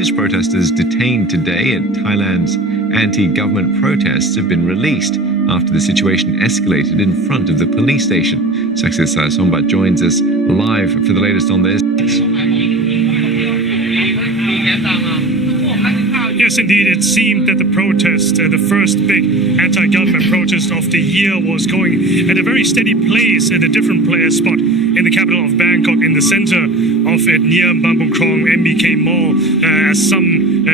accused protesters detained today at Thailand's anti-government protests have been released after the situation escalated in front of the police station. Success Sombat joins us live for the latest on this. Yes, indeed, it seemed that the protest, the first big anti-government protest of the year, was going at a very steady pace at a different spot in the capital of Bangkok, in the center of it, near Bangkok MBK Mall, as some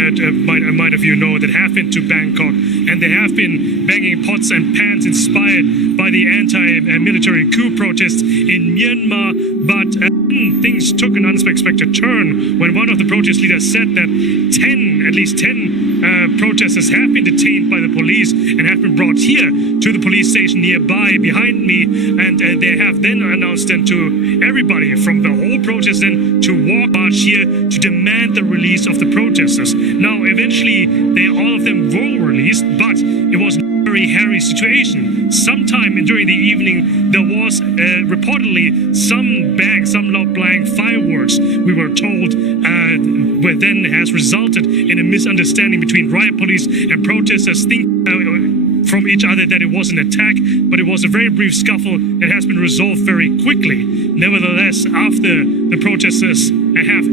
might of you know that have been to Bangkok, and they have been banging pots and pans inspired by the anti-military coup protests in Myanmar, but things took an unexpected turn when one of the protest leaders said that at least 10 protesters have been detained by the police and have been brought here to the police station nearby behind me, and they have then announced then to everybody from the whole protest then to march here to demand the release of the protesters. Now eventually all of them were released, but it was a very hairy situation. Sometime during the evening there was reportedly some loud blank fireworks, we were told, but then has resulted in a misunderstanding between riot police and protesters from each other that it was an attack, but it was a very brief scuffle that has been resolved very quickly. Nevertheless, after the protesters have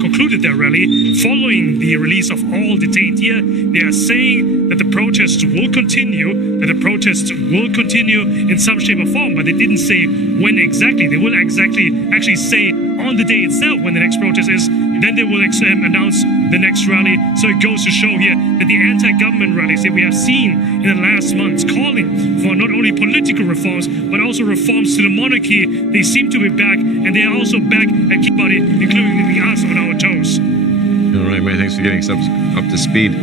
concluded their rally, following the release of all detained here, they are saying that the protests will continue, in some shape or form, but they didn't say when exactly. They will actually say on the day itself when the next protest is, then they will announce the next rally. So it goes to show here that the anti-government rallies that we have seen in the last months calling for not only political reforms but also reforms to the monarchy, they seem to be back, and they are also back at keeping including us on our toes. All right, mate, thanks for getting us up to speed.